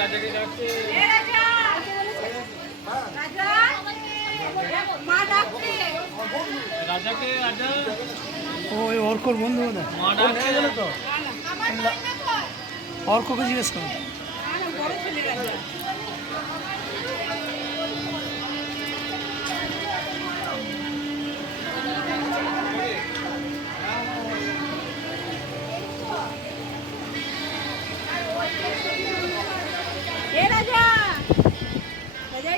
রাজাকে ডাকছে। রাজাকে রাজা ওই অর্কর বন্ধু না মা ডাকছে তো। অর্ককে জিজ্ঞেস করো। राजा राजा